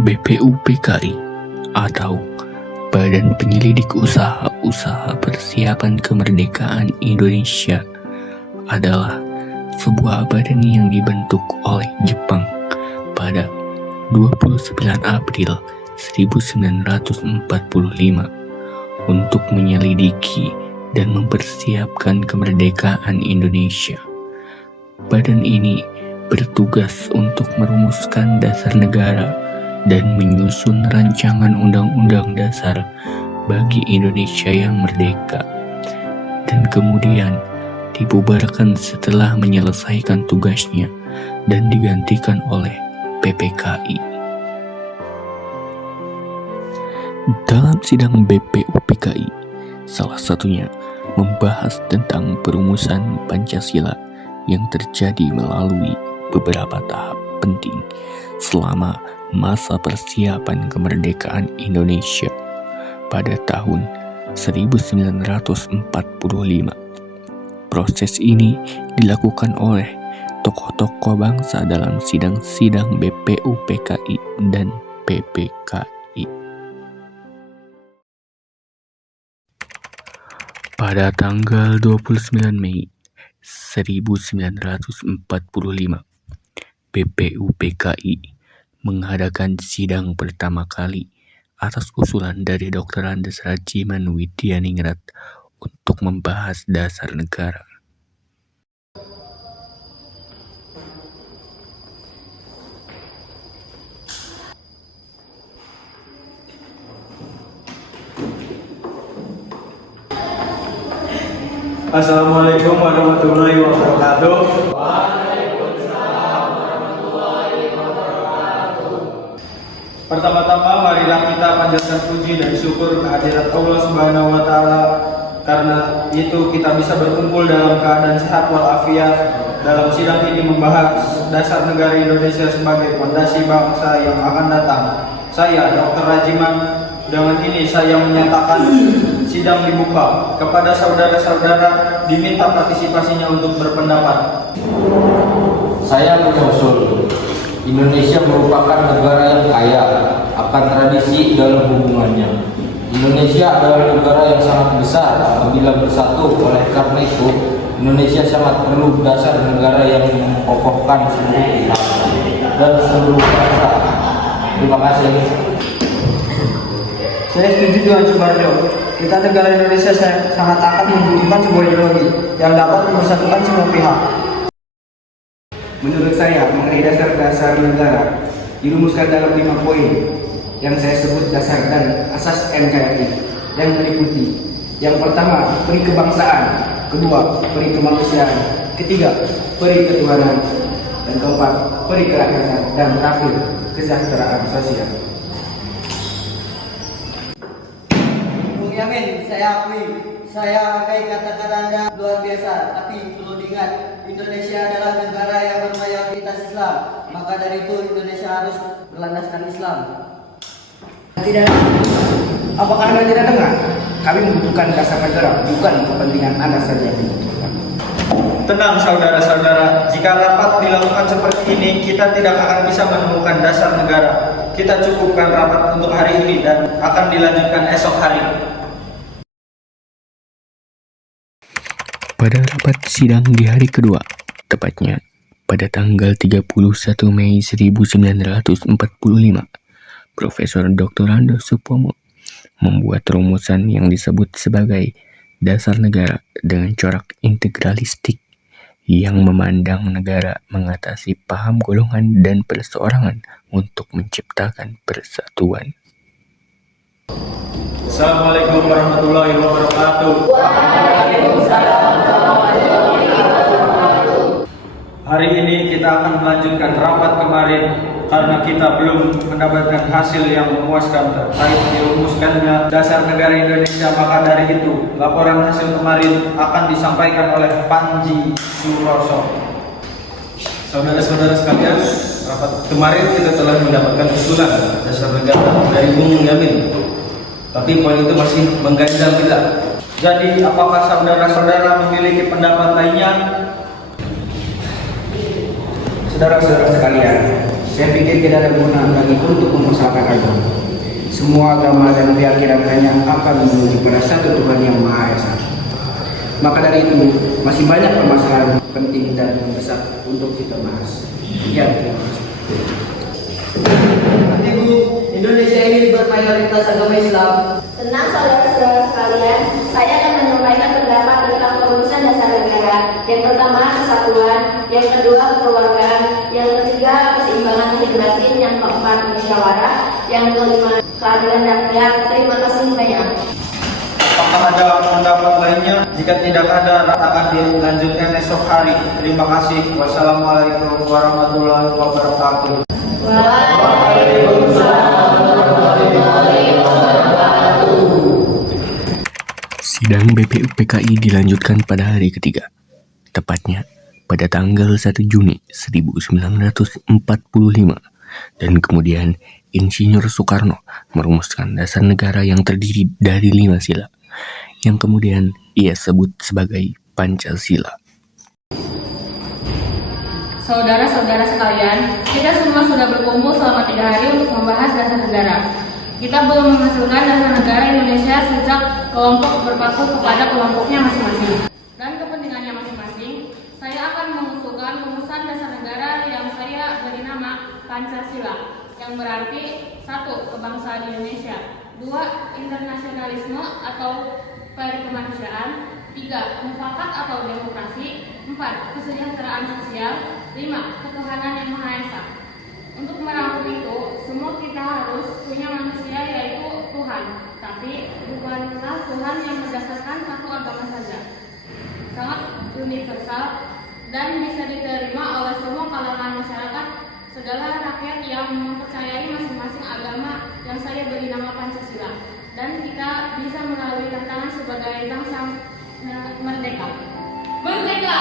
BPUPKI atau Badan Penyelidik Usaha-Usaha Persiapan Kemerdekaan Indonesia adalah sebuah badan yang dibentuk oleh Jepang pada 29 April 1945 untuk menyelidiki dan mempersiapkan kemerdekaan Indonesia. Badan ini bertugas untuk merumuskan dasar negara dan menyusun rancangan undang-undang dasar bagi Indonesia yang merdeka, dan kemudian dibubarkan setelah menyelesaikan tugasnya dan digantikan oleh PPKI. Dalam sidang BPUPKI, salah satunya membahas tentang perumusan Pancasila yang terjadi melalui beberapa tahap penting selama masa persiapan kemerdekaan Indonesia pada tahun 1945. Proses ini dilakukan oleh tokoh-tokoh bangsa dalam sidang-sidang BPUPKI dan PPKI. Pada tanggal 29 Mei 1945, BPUPKI mengadakan sidang pertama kali atas usulan dari Dr. Andes Rajiman Widyaningrat untuk membahas dasar negara. Assalamualaikum warahmatullahi wabarakatuh. Pertama-tama marilah kita panjatkan puji dan syukur kehadirat Allah Subhanahu wa taala, karena itu kita bisa berkumpul dalam keadaan sehat walafiat dalam sidang ini membahas dasar negara Indonesia sebagai fondasi bangsa yang akan datang. Saya Dr. Rajiman, dengan ini saya menyatakan sidang dibuka. Kepada saudara-saudara diminta partisipasinya untuk berpendapat. Saya punya usul. Indonesia merupakan negara yang kaya akan tradisi dalam hubungannya. Indonesia adalah negara yang sangat besar apabila bersatu. Oleh karena itu, Indonesia sangat perlu dasar negara yang mengokohkan seluruh pihak dan seluruh bangsa. Terima kasih. Saya setuju dengan Subarjo. Kita negara Indonesia sangat akan membutuhkan sebuah ideologi yang dapat mempersatukan semua pihak. Menurut saya, mengenai dasar-dasar negara dirumuskan dalam 5 poin yang saya sebut dasar dan asas NKRI yang meliputi: yang pertama, peri kebangsaan; kedua, peri kemanusiaan; ketiga, peri ketuhanan; dan keempat, peri kerakyatan; dan terakhir, kesejahteraan sosial. Bung Yamin, saya akui, saya katakan Anda luar biasa, tapi perlu diingat, Indonesia adalah negara yang bermayoritas Islam, maka dari itu Indonesia harus berlandaskan Islam. Tidak, apakah Anda tidak dengar? Kami membutuhkan dasar negara, bukan kepentingan Anda saja yang dibutuhkan. Tenang saudara-saudara, jika rapat dilakukan seperti ini, kita tidak akan bisa menemukan dasar negara. Kita cukupkan rapat untuk hari ini dan akan dilanjutkan esok hari. Pada rapat sidang di hari kedua, tepatnya pada tanggal 31 Mei 1945, Profesor Dr. Ando Supomo membuat rumusan yang disebut sebagai dasar negara dengan corak integralistik yang memandang negara mengatasi paham golongan dan perseorangan untuk menciptakan persatuan. Assalamualaikum warahmatullahi wabarakatuh. Hari ini kita akan melanjutkan rapat kemarin karena kita belum mendapatkan hasil yang memuaskan terkait dirumuskannya dasar negara Indonesia. Maka dari itu, laporan hasil kemarin akan disampaikan oleh Panji Suroso. Saudara-saudara sekalian, rapat kemarin kita telah mendapatkan usulan dasar negara dari Bung Yamin. Tapi poin itu masih mengganjal kita. Jadi, apakah saudara-saudara memiliki pendapat lainnya? Saudara-saudara sekalian, Saya pikir tidak ada guna lagi untuk mempersoalkan agama. Semua agama dan keyakinan hanya akan menuju pada satu Tuhan yang Maha Esa. Maka dari itu, masih banyak permasalahan penting dan mendesak untuk kita bahas. Ya, terima kasih. Ibu, Indonesia ini bermayoritas agama Islam. Tenang saudara-saudara sekalian, saya akan menyampaikan pendapat tentang perumusan dasar negara. Yang pertama, kesatuan. Yang kedua, kekeluargaan. Yang ketiga, keseimbangan hidup batin. Yang keempat, musyawarah. Yang kelima, keadilan rakyat. Terima kasih banyak. Apakah ada pendapat lainnya? Jika tidak ada, akan dilanjutkan esok hari. Terima kasih. Wassalamualaikum warahmatullahi wabarakatuh. Sidang BPUPKI dilanjutkan pada hari ketiga, tepatnya pada tanggal 1 Juni 1945, dan kemudian Insinyur Soekarno merumuskan dasar negara yang terdiri dari 5 sila, yang kemudian ia sebut sebagai Pancasila. Saudara-saudara sekalian, kita semua sudah berkumpul selama 3 hari untuk membahas dasar negara. Kita belum menghasilkan dasar negara Indonesia sejak kelompok berpaku kepada kelompoknya masing-masing dan kepentingannya masing-masing. Saya akan mengusulkan rumusan dasar negara yang saya beri nama Pancasila, yang berarti 1. Kebangsaan Indonesia, 2. Internasionalisme atau perkemanusiaan, 3. Mufakat atau demokrasi, 4. Kesejahteraan sosial, 5. Ketuhanan yang Maha Esa. Untuk merangkum itu, semua kita harus punya manusia, yaitu Tuhan. Tapi bukanlah Tuhan yang berdasarkan satu agama saja. Sangat universal dan bisa diterima oleh semua kalangan masyarakat, segala rakyat yang mempercayai masing-masing agama yang saya beri nama Pancasila. Dan kita bisa melalui tantangan sebagai bangsa merdeka. Merdeka!